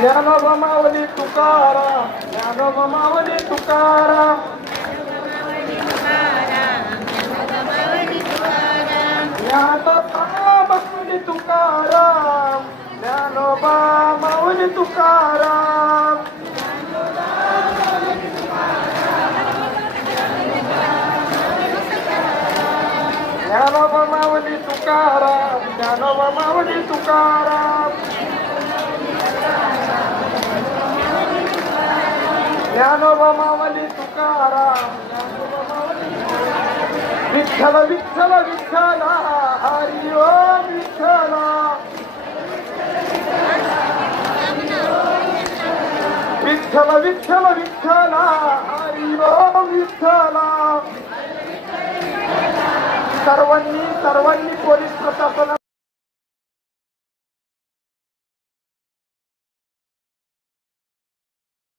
ज्ञानोबा माऊली तुकाराम, ज्ञानोबा माऊली तुकाराम, ज्ञानोबा माऊली तुकाराम, ज्ञानोबा माऊली तुकाराम, ज्ञानोबा माऊली तुकाराम, ज्ञानोबा माऊली तुकाराम, ज्ञानोबा माऊली तुकाराम, ज्ञानोबा माऊली विठ्ठल विठ्ठल विठ्ठल हरी ओम विठ्ठल, विठ्ठल विठ्ठल विठ्ठल हरी ओम विठ्ठल. सर्वांनी पोलीस प्रशासना